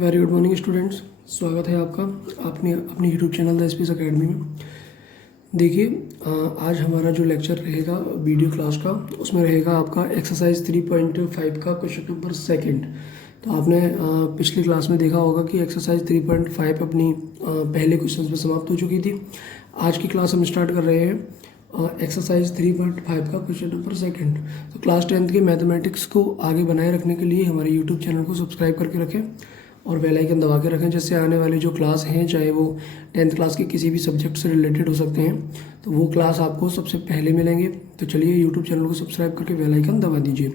Very good morning students. स्वागत है आपका अपने अपने YouTube channel the SPS academy में। देखिए, आज हमारा जो लेक्चर रहेगा वीडियो क्लास का, उसमें रहेगा आपका एक्सरसाइज 3.5 का क्वेश्चन नंबर सेकंड। तो आपने पिछली क्लास में देखा होगा कि एक्सरसाइज 3.5 अपनी पहले क्वेश्चन में समाप्त हो चुकी थी। आज की क्लास हम स्टार्ट कर रहे हैं एक्सरसाइज 3.5 का क्वेश्चन नंबर सेकंड। तो क्लास 10th के मैथमेटिक्स को आगे बनाए रखने के लिए हमारे यूट्यूब चैनल को सब्सक्राइब करके रखें और बेल आइकन दबा के रखें, जिससे आने वाले जो क्लास हैं, चाहे वो 10th क्लास के किसी भी सब्जेक्ट से रिलेटेड हो सकते हैं, तो वो क्लास आपको सबसे पहले मिलेंगे। तो चलिए यूट्यूब चैनल को सब्सक्राइब करके बेल आइकन दबा दीजिए।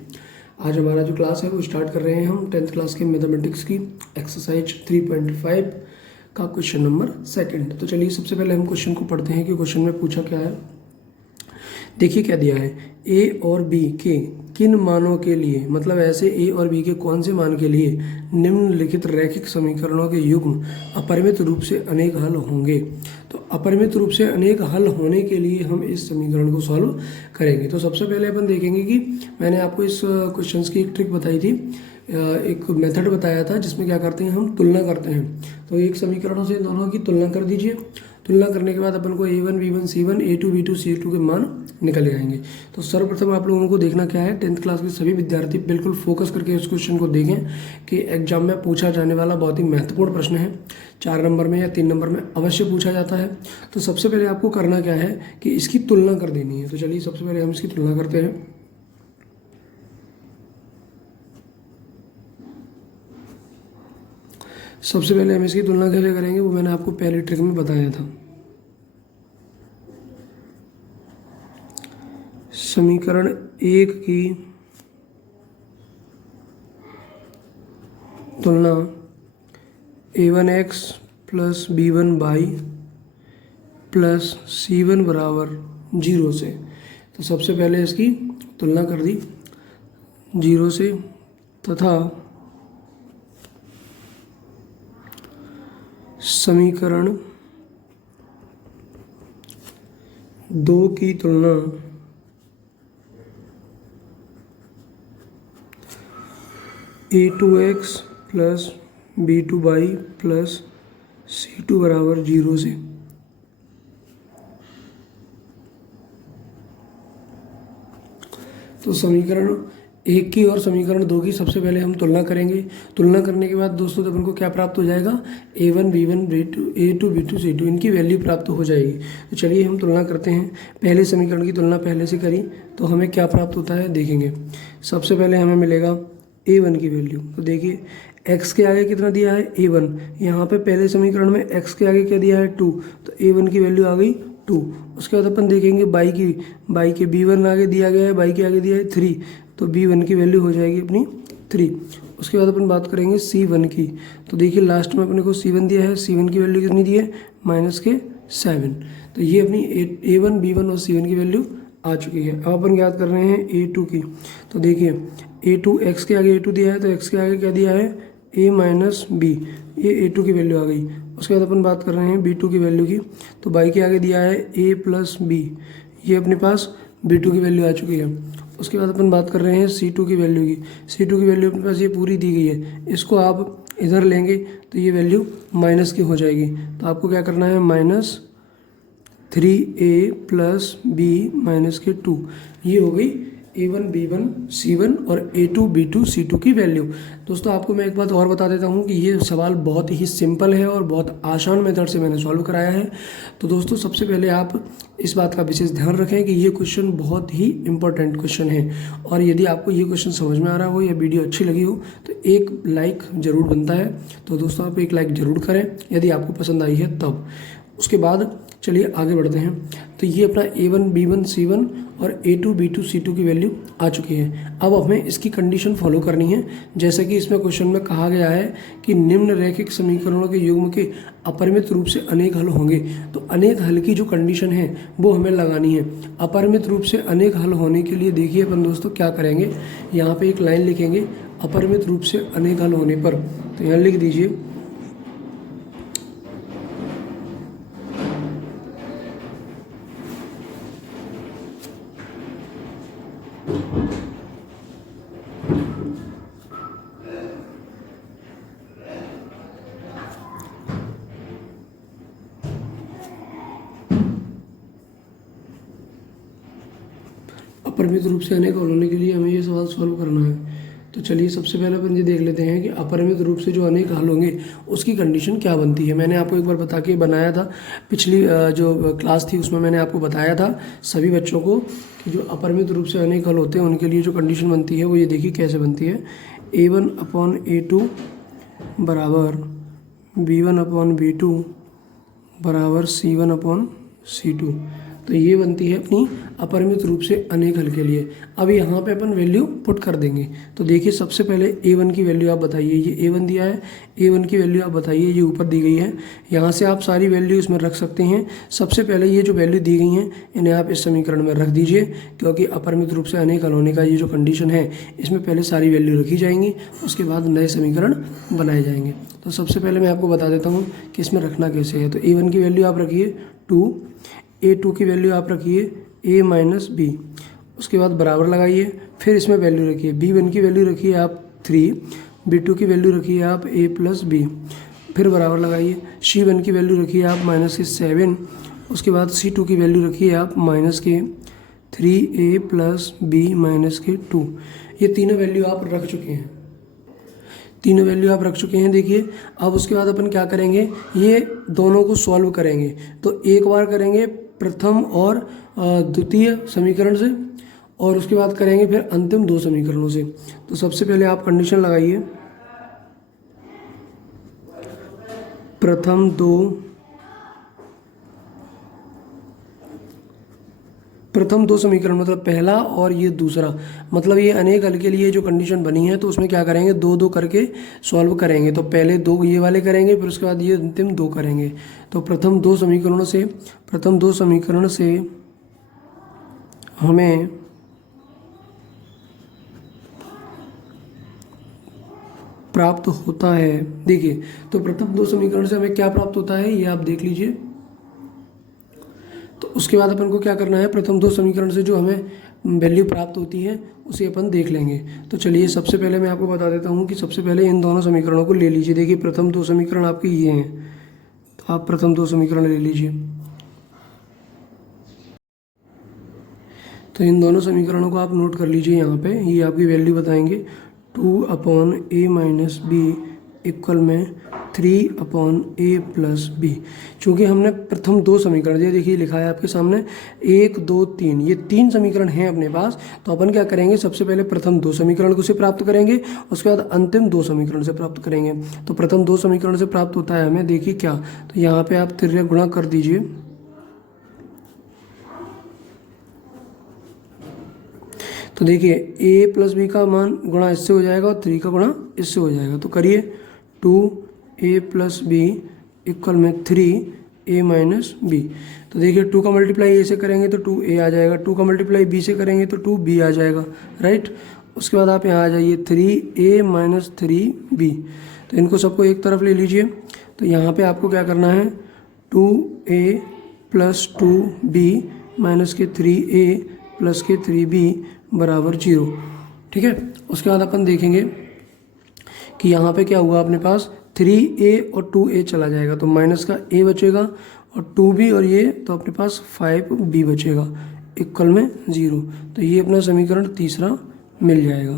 आज हमारा जो क्लास है वो स्टार्ट कर रहे हैं हम 10th क्लास के मैथमेटिक्स की एक्सरसाइज 3.5 का क्वेश्चन नंबर सेकंड। तो चलिए सबसे पहले हम क्वेश्चन को पढ़ते हैं कि क्वेश्चन में पूछा क्या है। देखिए क्या दिया है, ए और बी के किन मानों के लिए, मतलब ऐसे ए और बी के कौन से मान के लिए निम्नलिखित रैखिक समीकरणों के युग्म अपरिमित रूप से अनेक हल होंगे। तो अपरिमित रूप से अनेक हल होने के लिए हम इस समीकरण को सॉल्व करेंगे। तो सबसे पहले अपन देखेंगे कि मैंने आपको इस क्वेश्चन की एक ट्रिक बताई थी, एक मेथड बताया था, जिसमें क्या करते हैं हम तुलना करते हैं। तो एक समीकरणों से दोनों की तुलना कर दीजिए। तुलना करने के बाद अपन को A1 B1 C1 A2 B2 C2 के मान निकल आएंगे। तो सर्वप्रथम आप लोगों को देखना क्या है, 10th क्लास के सभी विद्यार्थी बिल्कुल फोकस करके इस क्वेश्चन को देखें कि एग्जाम में पूछा जाने वाला बहुत ही महत्वपूर्ण प्रश्न है। 4 नंबर में या 3 नंबर में अवश्य पूछा जाता है। तो सबसे पहले आपको करना क्या है कि इसकी तुलना कर देनी है। तो चलिए सबसे पहले हम इसकी तुलना करते हैं। सबसे पहले हम इसकी तुलना कैसे करेंगे वो मैंने आपको पहले ट्रिक में बताया था। समीकरण 1 की तुलना a1x plus b1y plus c1 बराबर 0 से। तो सबसे पहले इसकी तुलना कर दी 0 से, तथा समीकरण 2 की तुलना a2x plus b2y plus c2 बराबर 0 से। तो समीकरण 1 की और समीकरण 2 की सबसे पहले हम तुलना करेंगे। तुलना करने के बाद दोस्तों अपन को क्या प्राप्त हो जाएगा, A1 B1 A2 B2 C2 इनकी वैल्यू प्राप्त हो जाएगी। तो चलिए हम तुलना करते हैं। पहले समीकरण की तुलना पहले से करी तो हमें क्या प्राप्त होता है देखेंगे। सबसे पहले हमें मिलेगा A1 की वैल्यू। तो देखिए x के आगे कितना दिया है A1, यहाँ पे पहले समीकरण में x के आगे क्या दिया है 2, तो A1 की वैल्यू आ गई 2। उसके बाद अपन देखेंगे y के B1 आगे दिया गया है, y के आगे दिया है 3, तो B1 की वैल्यू हो जाएगी अपनी 3। उसके बाद अपन बात करेंगे C1 की। तो देखिए लास्ट में अपने को C1 दिया है, C1 की वैल्यू कितनी दी है -7। तो ये अपनी A1 B1 और C1 की वैल्यू आ चुकी है। अब अपन याद कर रहे हैं A2 की। तो देखिए A2 x के आगे A2 दिया है, तो x के आगे क्या दिया है a माइनस बी, ये A2 की वैल्यू आ गई। उसके बाद अपन बात कर रहे हैं B2 की वैल्यू की। तो y के आगे दिया है a प्लस बी, ये अपने पास B2 की वैल्यू आ चुकी है। उसके बाद अपन बात कर रहे हैं C2 की वैल्यू की। C2 की वैल्यू अपने पास ये पूरी दी गई है, इसको आप इधर लेंगे तो ये वैल्यू माइनस की हो जाएगी। तो आपको क्या करना है, -3a प्लस बी माइनस के 2, ये हो गई A1 B1 C1 और A2 B2 C2 की वैल्यू। दोस्तों आपको मैं एक बात और बता देता हूँ कि ये सवाल बहुत ही सिंपल है और बहुत आसान मेथड से मैंने सॉल्व कराया है। तो दोस्तों सबसे पहले आप इस बात का विशेष ध्यान रखें कि ये क्वेश्चन बहुत ही इंपॉर्टेंट क्वेश्चन है, और यदि आपको ये क्वेश्चन समझ में आ रहा हो या वीडियो अच्छी लगी हो तो एक लाइक ज़रूर बनता है। तो दोस्तों आप एक लाइक ज़रूर करें यदि आपको पसंद आई है तब। उसके बाद चलिए आगे बढ़ते हैं। तो ये अपना A1 B1 C1 और A2 B2 C2 की वैल्यू आ चुकी है। अब हमें इसकी कंडीशन फॉलो करनी है, जैसा कि इसमें क्वेश्चन में कहा गया है कि निम्न रैखिक समीकरणों के युग्म के अपरिमित रूप से अनेक हल होंगे। तो अनेक हल की जो कंडीशन है वो हमें लगानी है। अपरिमित रूप से अनेक हल होने के लिए देखिए अपन दोस्तों क्या करेंगे, यहाँ पे एक लाइन लिखेंगे अपरिमित रूप से अनेक हल होने पर। तो यहाँ लिख दीजिए अपरिमित रूप से अनेक हल होने के लिए हमें ये सवाल सॉल्व करना है। तो चलिए सबसे पहले अपन ये देख लेते हैं कि अपरिमित रूप से जो अनेक हल होंगे उसकी कंडीशन क्या बनती है। मैंने आपको एक बार बता के बनाया था, पिछली जो क्लास थी उसमें मैंने आपको बताया था सभी बच्चों को कि जो अपरिमित रूप से अनेक हल होते हैं उनके लिए जो कंडीशन बनती है वो ये देखिए कैसे बनती है। A1/A2 बराबर B1/B2 बराबर C1/C2। तो ये बनती है अपनी अपरिमित रूप से अनेक हल के लिए। अब यहाँ पे अपन वैल्यू पुट कर देंगे। तो देखिए सबसे पहले A1 की वैल्यू आप बताइए, ये A1 दिया है, A1 की वैल्यू आप बताइए, ये ऊपर दी गई है। यहाँ से आप सारी वैल्यू इसमें रख सकते हैं। सबसे पहले ये जो वैल्यू दी गई हैं इन्हें आप इस समीकरण में रख दीजिए, क्योंकि अपरिमित रूप से अनेक हल होने का ये जो कंडीशन है इसमें पहले सारी वैल्यू रखी जाएंगी, उसके बाद नए समीकरण बनाए जाएंगे। तो सबसे पहले मैं आपको बता देता हूँ कि इसमें रखना कैसे है। तो A1 की वैल्यू आप रखिए 2, A2 की वैल्यू आप रखिए A-B, उसके बाद बराबर लगाइए, फिर इसमें वैल्यू रखिए। B1 की वैल्यू रखिए आप 3, B2 की वैल्यू रखिए आप A+B, फिर बराबर लगाइए। C1 की वैल्यू रखिए आप -7, उसके बाद C2 की वैल्यू रखिए आप -3A+B-2। ये तीनों वैल्यू आप रख चुके हैं, तीनों वैल्यू आप रख चुके हैं। देखिए अब उसके बाद अपन क्या करेंगे, ये दोनों को सॉल्व करेंगे। तो एक बार करेंगे प्रथम और द्वितीय समीकरण से, और उसके बाद करेंगे फिर अंतिम दो समीकरणों से। तो सबसे पहले आप कंडीशन लगाइए, प्रथम दो समीकरण मतलब पहला और ये दूसरा, मतलब ये अनेक हल के लिए जो कंडीशन बनी है तो उसमें क्या करेंगे, दो दो करके सॉल्व करेंगे। तो पहले दो ये वाले करेंगे, फिर उसके बाद ये अंतिम दो करेंगे। तो प्रथम दो समीकरण से हमें प्राप्त होता है। देखिए तो प्रथम दो समीकरण से हमें क्या प्राप्त होता है ये आप देख लीजिए। तो उसके बाद अपन को क्या करना है, प्रथम दो समीकरण से जो हमें वैल्यू प्राप्त होती है उसे अपन देख लेंगे। तो चलिए सबसे पहले मैं आपको बता देता हूँ कि सबसे पहले इन दोनों समीकरणों को ले लीजिए। देखिए प्रथम दो समीकरण आपके ये हैं, तो आप प्रथम दो समीकरण ले लीजिए। तो इन दोनों समीकरणों को आप नोट कर लीजिए। यहाँ पे ये आपकी वैल्यू बताएंगे 2/A-B इक्वल में 3/A+B। चूँकि हमने प्रथम दो समीकरण दिए, देखिए लिखा है आपके सामने 1, 2, 3, ये तीन समीकरण हैं अपने पास। तो अपन क्या करेंगे, सबसे पहले प्रथम दो समीकरण को से प्राप्त करेंगे, उसके बाद अंतिम दो समीकरण से प्राप्त करेंगे। तो प्रथम दो समीकरण से प्राप्त होता है हमें, देखिए क्या, तो यहाँ पे आप 3 गुणा कर दीजिए। तो देखिए A+B का मान गुणा इससे हो जाएगा और 3 का गुणा इससे हो जाएगा। तो करिए 2A+B इक्वल में 3A-B। तो देखिए 2 का मल्टीप्लाई A से करेंगे तो 2A आ जाएगा, 2 का मल्टीप्लाई B से करेंगे तो 2B आ जाएगा, राइट। उसके बाद आप यहाँ आ जाइए 3A-3B। तो इनको सबको एक तरफ ले लीजिए। तो यहाँ पे आपको क्या करना है, 2A + 2B माइनस के 3A + के 3B बराबर 0, ठीक है। उसके बाद अपन देखेंगे कि यहाँ पे क्या हुआ, अपने पास 3A और 2A चला जाएगा तो माइनस का A बचेगा और 2B और ये, तो अपने पास 5B बचेगा इक्वल में 0। तो ये अपना समीकरण तीसरा मिल जाएगा।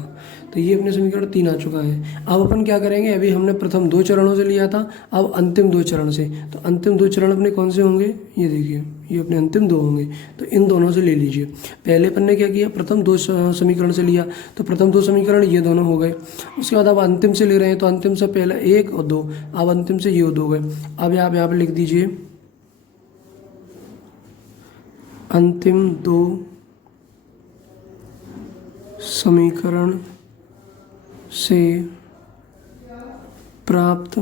तो ये अपने समीकरण 3 आ चुका है। अब अपन क्या करेंगे, अभी हमने प्रथम दो चरणों से लिया था, अब अंतिम दो चरण से। तो अंतिम दो चरण अपने कौन से होंगे, ये देखिए ये अपने अंतिम दो होंगे। तो इन दोनों से ले लीजिए। पहले अपन ने क्या किया, प्रथम दो समीकरण से लिया, तो प्रथम दो समीकरण ये दोनों हो गए। उसके बाद अब अंतिम से ले रहे हैं, तो अंतिम से पहले 1 और 2, अब अंतिम से ये 2 हो गए। अब आप यहाँ पर लिख दीजिए अंतिम दो समीकरण से प्राप्त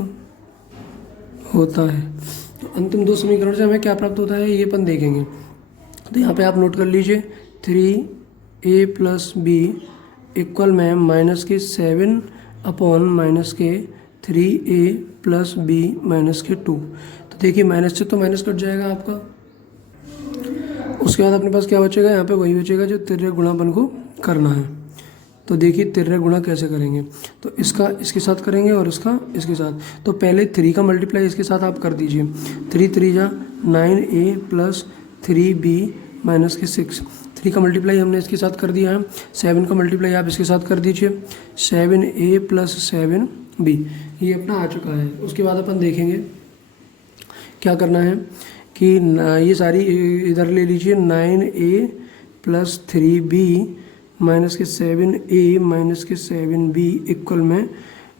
होता है। तो अंतिम दो समीकरण से हमें क्या प्राप्त होता है ये अपन देखेंगे। तो यहाँ पे आप नोट कर लीजिए 3A+B इक्वल में माइनस के 7 अपॉन माइनस के 3A+B माइनस के 2। तो देखिए माइनस से तो माइनस कट जाएगा आपका। उसके बाद अपने पास क्या बचेगा, यहाँ पे वही बचेगा जो तिर्यक गुणा अपन को करना है। तो देखिए तिर्यक गुणा कैसे करेंगे, तो इसका इसके साथ करेंगे और इसका इसके साथ। तो पहले 3 का मल्टीप्लाई इसके साथ आप कर दीजिए, 3 3 जा 9A + 3B माइनस के 6, 3 का मल्टीप्लाई हमने इसके साथ कर दिया है, 7 का मल्टीप्लाई आप इसके साथ कर दीजिए, 7a प्लस 7b ये अपना आ चुका है। उसके बाद अपन देखेंगे क्या करना है कि ये सारी इधर ले लीजिए, 9a प्लस 3b माइनस के 7a माइनस के 7b इक्वल में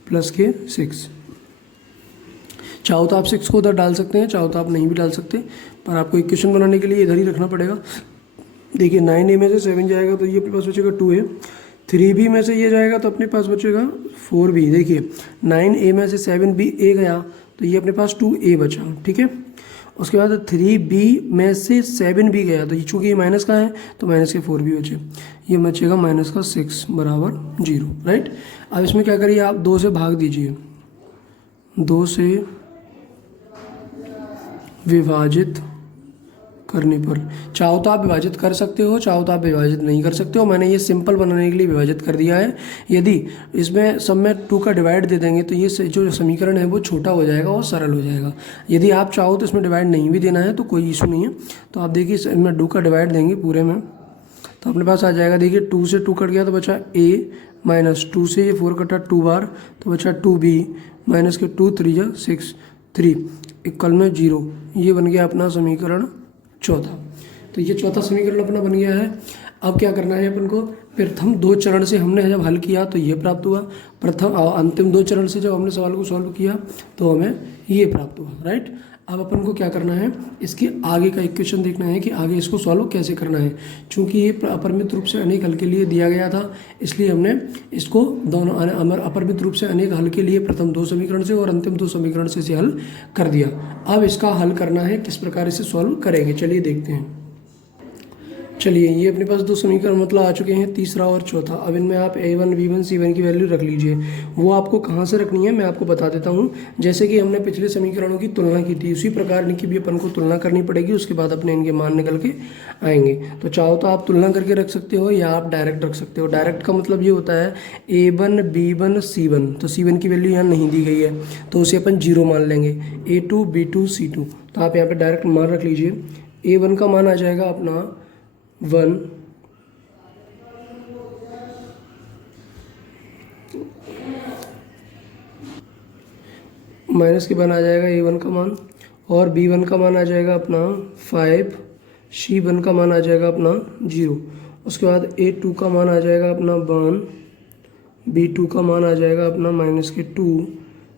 प्लस के 6। चाहो तो आप 6 को उधर डाल सकते हैं, चाहो तो आप नहीं भी डाल सकते, पर आपको इक्वेशन बनाने के लिए इधर ही रखना पड़ेगा। देखिए 9a में से 7 जाएगा तो ये अपने पास बचेगा 2a, 3b में से ये जाएगा तो अपने पास बचेगा 4b। देखिए 9a में से 7b a गया तो ये अपने पास 2a बचा, ठीक है। उसके बाद 3b में से 7b गया तो ये चूँकि ये माइनस का है तो माइनस के 4b बचे, ये बचेगा माइनस का 6 बराबर 0, राइट। अब इसमें क्या करिए आप 2 से भाग दीजिए, 2 से विभाजित करने पर, चाहो तो आप विभाजित कर सकते हो, चाहो तो आप विभाजित नहीं कर सकते हो। मैंने ये सिंपल बनाने के लिए विभाजित कर दिया है। यदि इसमें सब में 2 का डिवाइड दे देंगे तो ये जो समीकरण है वो छोटा हो जाएगा और सरल हो जाएगा। यदि आप चाहो तो इसमें डिवाइड नहीं भी देना है तो कोई इशू नहीं है। तो आप देखिए इसमें 2 का डिवाइड देंगे पूरे में तो अपने पास आ जाएगा, देखिए 2 से 2 कट गया तो बचा a माइनस 2 से ये 4 कटा 2 बार तो बचा 2b माइनस के 2 3 जा 6 3 इक्वल में 0। ये बन गया अपना समीकरण चौथा। तो ये चौथा समीकरण अपना बन गया है। अब क्या करना है अपन को, प्रथम 2 चरण से हमने जब हल किया तो ये प्राप्त हुआ, प्रथम अंतिम 2 चरण से जब हमने सवाल को सॉल्व किया तो हमें ये प्राप्त हुआ, राइट। अब अपन को क्या करना है, इसके आगे का इक्वेशन देखना है कि आगे इसको सॉल्व कैसे करना है। चूंकि ये अपरिमित रूप से अनेक हल के लिए दिया गया था इसलिए हमने इसको दोनों अपरिमित रूप से अनेक हल के लिए प्रथम 2 समीकरण से और अंतिम 2 समीकरण से इसे हल कर दिया। अब इसका हल करना है, किस प्रकार इसे सॉल्व करेंगे चलिए देखते हैं। चलिए ये अपने पास 2 समीकरण मतलब आ चुके हैं, तीसरा और चौथा। अब इनमें आप a1 b1 c1 की वैल्यू रख लीजिए। वो आपको कहाँ से रखनी है मैं आपको बता देता हूँ। जैसे कि हमने पिछले समीकरणों की तुलना की थी उसी प्रकार इनकी भी अपन को तुलना करनी पड़ेगी, उसके बाद अपने इनके मान निकल के आएंगे। तो चाहो तो आप तुलना करके रख सकते हो या आप डायरेक्ट रख सकते हो। डायरेक्ट का मतलब ये होता है a1 b1 c1, तो c1 की वैल्यू यहाँ नहीं दी गई है तो उसे अपन 0 मान लेंगे, a2 b2 c2। तो आप यहाँ पर डायरेक्ट मान रख लीजिए। a1 का मान आ जाएगा अपना 1, माइनस के वन आ जाएगा a1 का मान, और b1 का मान आ जाएगा अपना 5, c1 का मान आ जाएगा अपना 0। उसके बाद a2 का मान आ जाएगा अपना 1, b2 का मान आ जाएगा अपना माइनस के 2,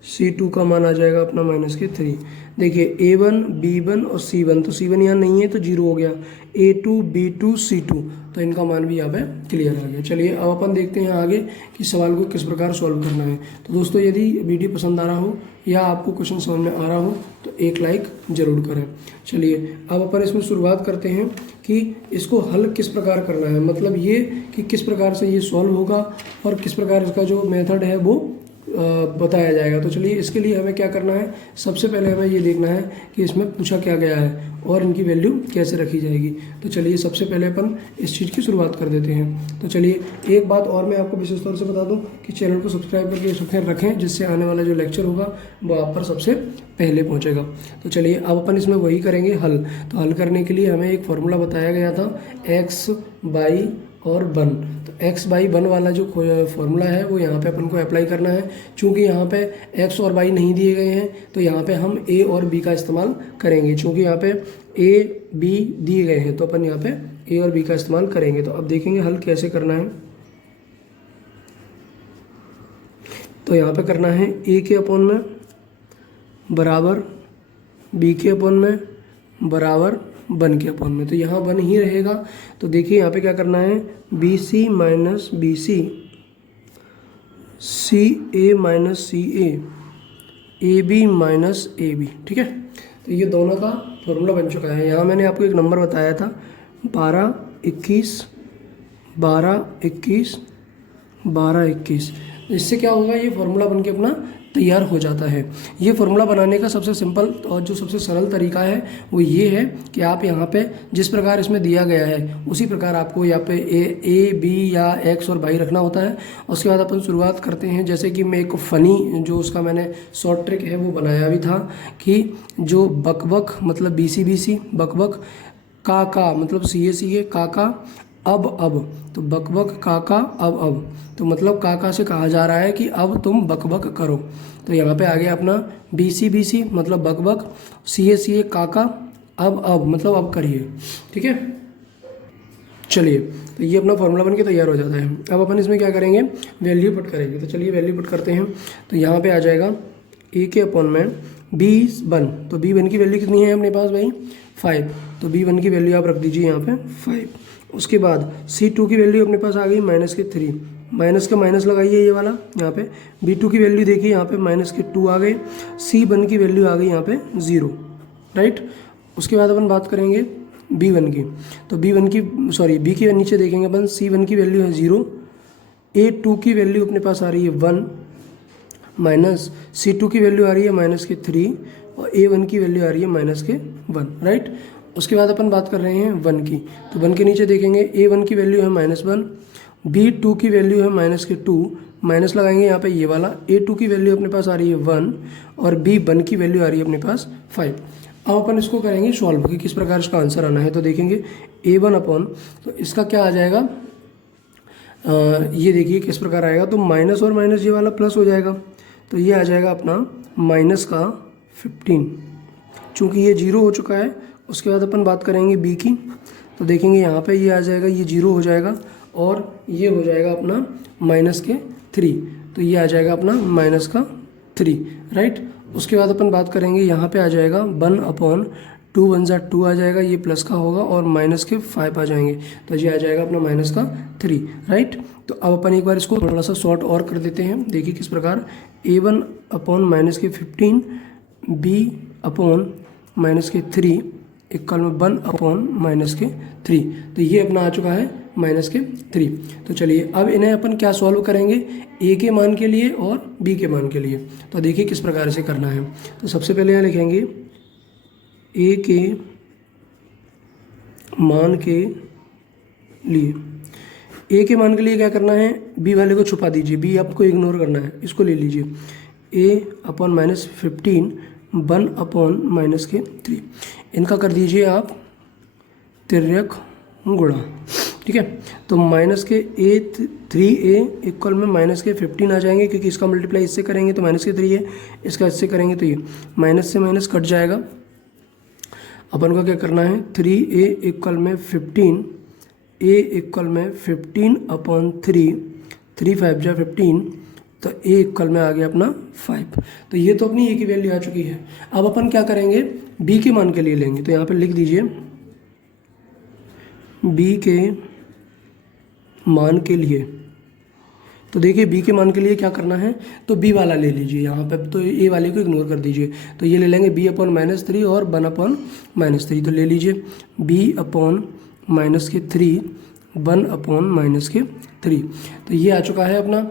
c2 का मान आ जाएगा अपना माइनस के 3। देखिए a1 b1 और c1, तो c1 यहाँ नहीं है तो 0 हो गया, a2 b2 c2, तो इनका मान भी यहाँ पे क्लियर आ गया। चलिए अब अपन देखते हैं आगे कि सवाल को किस प्रकार सॉल्व करना है। तो दोस्तों यदि वीडियो पसंद आ रहा हो या आपको क्वेश्चन समझ में आ रहा हो तो एक लाइक ज़रूर करें। चलिए अब अपन इसमें शुरुआत करते हैं कि इसको हल किस प्रकार करना है, मतलब ये कि किस प्रकार से ये सॉल्व होगा और किस प्रकार इसका जो मेथड है वो बताया जाएगा। तो चलिए इसके लिए हमें क्या करना है, सबसे पहले हमें ये देखना है कि इसमें पूछा क्या गया है और इनकी वैल्यू कैसे रखी जाएगी। तो चलिए सबसे पहले अपन इस चीज़ की शुरुआत कर देते हैं। तो चलिए एक बात और मैं आपको विशेष तौर से बता दूं कि चैनल को सब्सक्राइब करके सुखैर रखें, जिससे आने वाला जो लेक्चर होगा वो आप पर सबसे पहले पहुंचेगा। तो चलिए अब अपन इसमें वही करेंगे हल। तो हल करने के लिए हमें एक फॉर्मूला बताया गया था x बाई और 1। तो x बाई 1 वाला जो फॉर्मूला है वो यहाँ पे अपन को अप्लाई करना है। चूँकि यहाँ पे x और y नहीं दिए गए हैं तो यहाँ पे हम a और b का इस्तेमाल करेंगे। चूँकि यहाँ पे a b दिए गए हैं तो अपन यहाँ पे a और b का इस्तेमाल करेंगे। तो अब देखेंगे हल कैसे करना है। तो यहाँ पे करना है a के अपॉन में बराबर b के अपॉन में बराबर 1 के अपॉन में। तो यहाँ 1 ही रहेगा। तो देखिए यहाँ पे क्या करना है, B C minus B C, C A minus C A B minus A B, ठीक है। तो ये दोनों का फॉर्मूला बन चुका है। यहाँ मैंने आपको एक नंबर बताया था 12 21 12 21 12 21। इससे क्या होगा, ये फॉर्मूला बन के अपना तैयार हो जाता है। ये फार्मूला बनाने का सबसे सिंपल और जो सबसे सरल तरीका है वो ये है कि आप यहाँ पे जिस प्रकार इसमें दिया गया है उसी प्रकार आपको यहाँ पे ए बी या एक्स और वाई रखना होता है। उसके बाद अपन शुरुआत करते हैं, जैसे कि मैं एक फ़नी जो उसका मैंने शॉर्ट ट्रिक है वो बनाया भी था कि जो बक बक मतलब बी सी बक बक, का मतलब सी ए काका, अब, तो बक बक काका अब, तो मतलब काका से कहा जा रहा है कि अब तुम बक बक करो। तो यहाँ पे आ गया अपना BC मतलब बक बक, CA काका, अब मतलब अब करिए। ठीक है, चलिए, तो ये अपना फॉर्मूला बन के तैयार हो जाता है। अब अपन इसमें क्या करेंगे, वैल्यू पुट करेंगे। तो चलिए वैल्यू पुट करते हैं। तो यहाँ पे आ जाएगा A के अपॉन में B1, तो B1 की वैल्यू कितनी है अपने पास भाई 5, तो B1 की वैल्यू आप रख दीजिए यहाँ पे 5। उसके बाद C2 की वैल्यू अपने पास आ गई -3, माइनस का माइनस लगाइए ये वाला यहाँ पे। B2 की वैल्यू देखिए यहाँ पे -2 आ गए। C1 की वैल्यू आ गई यहाँ पे 0, राइट। उसके बाद अपन बात करेंगे B1 की, तो B के नीचे देखेंगे अपन, C1 की वैल्यू है 0, A2 की वैल्यू अपने पास आ रही है 1, माइनस C2 की वैल्यू आ रही है -3 और A1 की वैल्यू आ रही है -1, राइट। उसके बाद अपन बात कर रहे हैं 1 की, तो 1 के नीचे देखेंगे A1 की वैल्यू है -1, B2 की वैल्यू है -2, माइनस लगाएंगे यहाँ पे ये वाला, A2 की वैल्यू अपने पास आ रही है 1 और B1 की वैल्यू आ रही है अपने पास 5। अब अपन इसको करेंगे सॉल्व कि किस प्रकार इसका आंसर आना है। तो देखेंगे A1 अपॉन, तो इसका क्या आ जाएगा, ये देखिए किस प्रकार आएगा, तो माइनस और माइनस ये वाला प्लस हो जाएगा, तो ये आ जाएगा अपना माइनस का 15, चूँकि ये 0 हो चुका है। उसके बाद अपन बात करेंगे B की, तो देखेंगे यहाँ पे ये आ जाएगा, ये 0 हो जाएगा और ये हो जाएगा अपना -3, तो ये आ जाएगा अपना -3, राइट। उसके बाद अपन बात करेंगे यहाँ पे आ जाएगा 1/2, 1 ज़ा 2 आ जाएगा, ये प्लस का होगा और -5 आ जाएंगे, तो ये आ जाएगा अपना -3, राइट। तो अब अपन एक बार इसको थोड़ा सा शॉर्ट और कर देते हैं। देखिए किस प्रकार, A1 upon -15, B upon -3 equal में 1 अपॉन -3, तो ये अपना आ चुका है -3। तो चलिए अब इन्हें अपन क्या सॉल्व करेंगे, A के मान के लिए और B के मान के लिए। तो देखिए किस प्रकार से करना है। तो सबसे पहले यहाँ लिखेंगे A के मान के लिए, A के मान के लिए क्या करना है, B वाले को छुपा दीजिए, B आपको इग्नोर करना है, इसको ले लीजिए। A अपॉन -15, 1 अपॉन -3, इनका कर दीजिए आप तिर्यक गुणा। ठीक है, तो -3A इक्वल में -15 आ जाएंगे, क्योंकि इसका मल्टीप्लाई इससे करेंगे तो -3 है, इसका इससे करेंगे तो ये माइनस से माइनस कट जाएगा। अपन को क्या करना है, 3A इक्वल में 15, A इक्वल में 15 अपॉन 3, 3 5 जा 15, तो A इक्वल में आ गया अपना 5। तो ये तो अपनी A की वैल्यू आ चुकी है। अब अपन क्या करेंगे, B के मान के लिए लेंगे, तो यहाँ पे लिख दीजिए B के मान के लिए। तो देखिए B के मान के लिए क्या करना है, तो B वाला ले लीजिए यहाँ पे, तो A वाले को इग्नोर कर दीजिए। तो ये ले लेंगे B अपॉन -3 और 1 अपॉन -3, तो ले लीजिए B अपॉन -3, 1 अपॉन -3। तो ये आ चुका है अपना,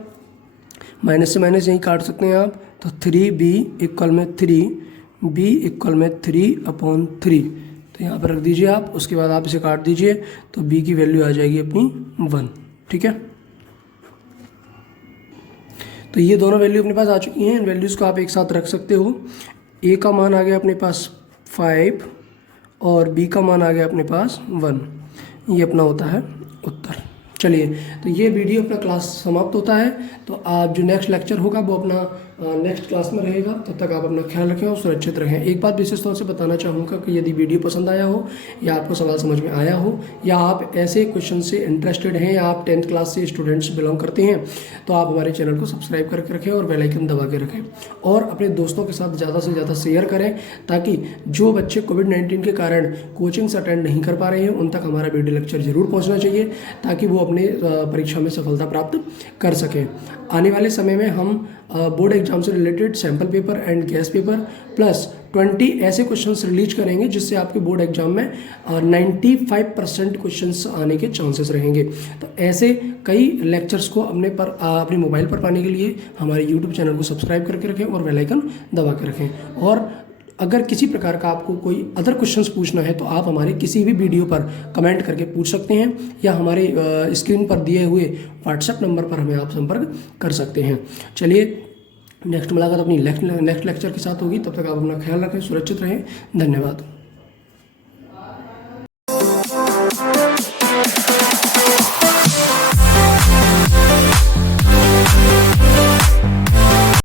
माइनस से माइनस यहीं काट सकते हैं आप, तो 3B इक्वल में 3, B इक्वल में 3 अपॉन 3, तो यहाँ पर रख दीजिए आप। उसके बाद आप इसे काट दीजिए, तो B की वैल्यू आ जाएगी अपनी 1। ठीक है, तो ये दोनों वैल्यू अपने पास आ चुकी हैं। इन वैल्यूज़ को आप एक साथ रख सकते हो। A का मान आ गया अपने पास 5 और B का मान आ गया अपने पास 1। ये अपना होता है उत्तर। चलिए, तो ये वीडियो अपना क्लास समाप्त होता है। तो आप जो नेक्स्ट लेक्चर होगा वो अपना नेक्स्ट क्लास में रहेगा। तब तक आप अपना ख्याल रखें और सुरक्षित रहें। एक बात विशेष तौर से बताना चाहूँगा कि यदि वीडियो पसंद आया हो या आपको सवाल समझ में आया हो या आप ऐसे क्वेश्चन से इंटरेस्टेड हैं या आप 10th क्लास से स्टूडेंट्स बिलोंग करते हैं, तो आप हमारे चैनल को सब्सक्राइब करके रखें और बेल आइकन दबा के रखें और अपने दोस्तों के साथ ज़्यादा से ज़्यादा शेयर करें, ताकि जो बच्चे कोविड-19 के कारण कोचिंग्स अटेंड नहीं कर पा रहे हैं उन तक हमारा वीडियो लेक्चर जरूर पहुँचना चाहिए, ताकि वो अपने परीक्षा में सफलता प्राप्त कर सकें। आने वाले समय में हम बोर्ड एग्जाम से related sample paper and gas paper plus 20 ऐसे क्वेश्चंस रिलीज करेंगे जिससे आपके बोर्ड एग्जाम में 95% क्वेश्चंस आने के चांसेस रहेंगे। तो ऐसे कई लेक्चर्स को अपने मोबाइल पर पाने के लिए हमारे यूट्यूब चैनल को सब्सक्राइब करके रखें और बेल आइकन दबा के रखें। और अगर किसी प्रकार का आपको कोई अदर क्वेश्चंस पूछना है तो आप हमारे किसी भी वीडियो पर कमेंट करके पूछ सकते हैं या हमारे स्क्रीन पर दिए हुए व्हाट्सएप नंबर पर हमें आप संपर्क कर सकते हैं। चलिए, नेक्स्ट मुलाकात अपनी नेक्स्ट लेक्चर के साथ होगी। तब तक आप अपना ख्याल रखें, सुरक्षित रहें। धन्यवाद।